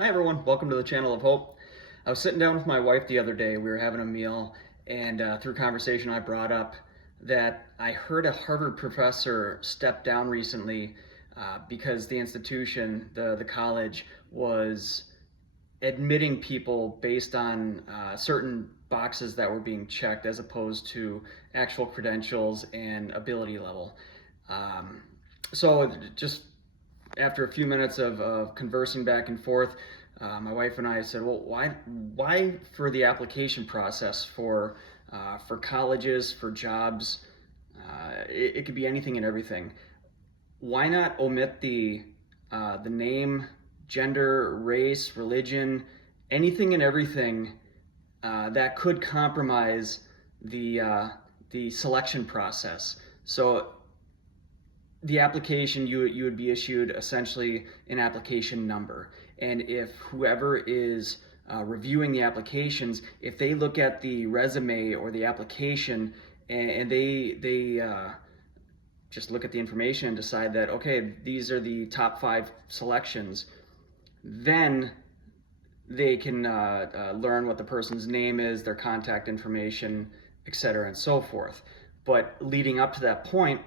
Hi everyone, welcome to the Channel of Hope. I was sitting down with my wife the other day, we were having a meal, and through conversation I brought up that I heard a Harvard professor step down recently because the institution, the college, was admitting people based on certain boxes that were being checked as opposed to actual credentials and ability level. Um, so just after a few minutes of conversing back and forth, my wife and I said, "Well, why for the application process for colleges, for jobs, it could be anything and everything. Why not omit the name, gender, race, religion, anything and everything that could compromise the selection process?" So the application, you would be issued essentially an application number, and if whoever is reviewing the applications, if they look at the resume or the application and they just look at the information and decide that, okay, these are the top 5 selections, then they can learn what the person's name is, their contact information, etc., and so forth. But leading up to that point,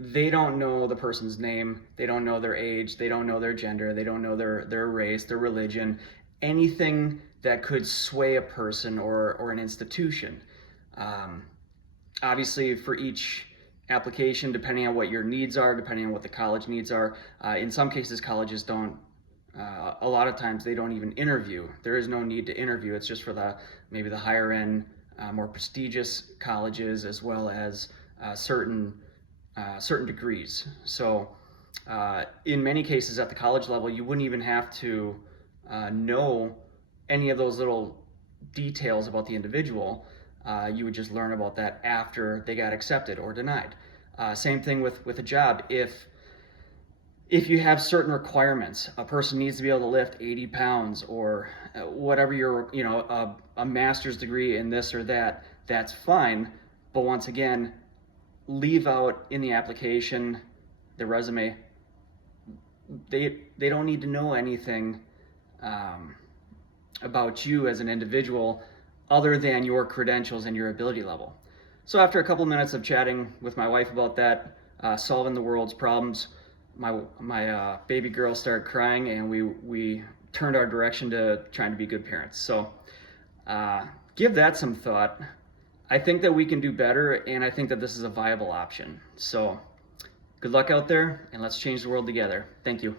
they don't know the person's name, they don't know their age, they don't know their gender, they don't know their race, their religion, anything that could sway a person or an institution. Um, Obviously, for each application, depending on what your needs are, depending on what the college needs are, in some cases, colleges don't. A lot of times, they don't even interview. There is no need to interview. It's just for maybe the higher end, more prestigious colleges, as well as certain degrees. So in many cases at the college level, you wouldn't even have to know any of those little details about the individual. You would just learn about that after they got accepted or denied. Same thing with a job. If you have certain requirements, a person needs to be able to lift 80 pounds or whatever a master's degree in this or that, that's fine. But once again, leave out in the application, the resume, they don't need to know anything about you as an individual other than your credentials and your ability level. So after a couple minutes of chatting with my wife about that, solving the world's problems, my baby girl started crying, and we turned our direction to trying to be good parents. So give that some thought. I think that we can do better, and I think that this is a viable option. So good luck out there, and let's change the world together. Thank you.